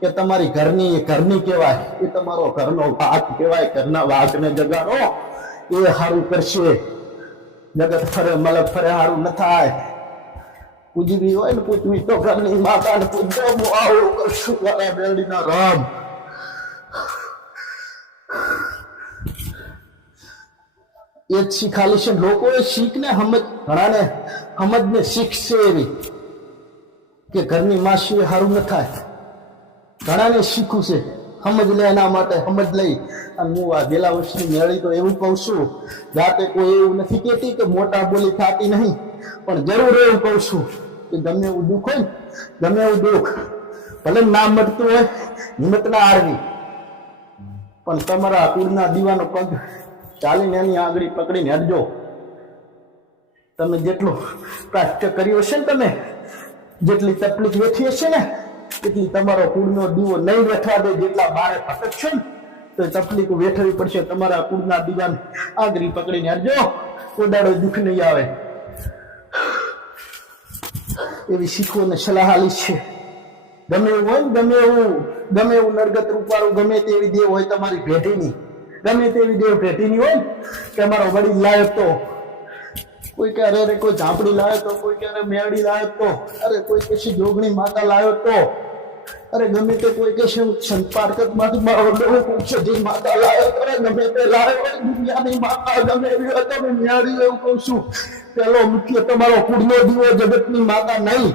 કે તમારી ઘરની કહેવાય, એ તમારો ઘરનો વાઘ કહેવાય. ઘરના વાઘને જગાડો, એ સારું કરશે. જગત ફરે મલક ફરે સારું ન થાય. પૂજવી હોય ને પૂજવી તો ઘરની માતા ને પૂજજો. હું આવું કરશું મારા બેરડીના રામ. એ જ શીખાલી છે. લોકોએ શીખને ઘણાને સમજને શીખશે એવી કે ઘરની માસી સારું ન થાય. ઘણાને શીખવું છે, સમજ લે. એના માટે સમજ લઈ અને હું આ ગેલા વર્ષની મેળી તો એવું કહું છું, જાતે કોઈ એવું નથી કહેતી કે મોટા બોલી થતી નહીં, પણ જરૂર એવું કહું છું કે ગમે એવું દુઃખ હોય ને, ગમે એવું દુઃખ ભલે ના મળતું હોય, હિંમત ના હારવી, પણ તમારા કુળના દીવાનો પગ ચાલીને એની આંગળી પકડીને હટજો. તમે જેટલું પ્રાશ્ચિત કર્યું હશે ને, તમે જેટલી તકલીફ વેઠી હશે ને, એટલી તમારો કુળનો દીવો નહીં વેઠવા દે. જેટલા બારે ભટકશો ને તો તકલીફ વેઠવી પડશે. તમારા કુળના દીવાને આંગળી પકડીને હટજો, કોઈ દાડો દુઃખ નહીં આવે. એવી શીખવોને સલાહ આલી છે. ગમે એવું હોય ને, ગમે એવું નરગત રૂપાળું ગમે તેવી દેવ હોય તમારી ભેટીની, ગમે તેવી દેવ ભેટીની હોય કે અમારો વડીલ લાયક તો, કોઈ કે અરે કોઈ ઝાંપડી લાવ્યો તો, કોઈ કે અરે મેળી લાવ્યો તો, અરે કોઈ કશી જોગણી માતા લાવ્યો તો, અરે ગમે તે કોઈ કહેશે સંપાર્કત માંથી મારો ડોહો પૂછે જે માતા લાવ્યો તો, અરે ગમે તે લાવ્યો દુનિયાની માતા ગમે એવી હોય તો મેળી. એવું કહું છું, પેલો મુખ્ય તમારો કુળનો દીવો જગતની માતા નહીં,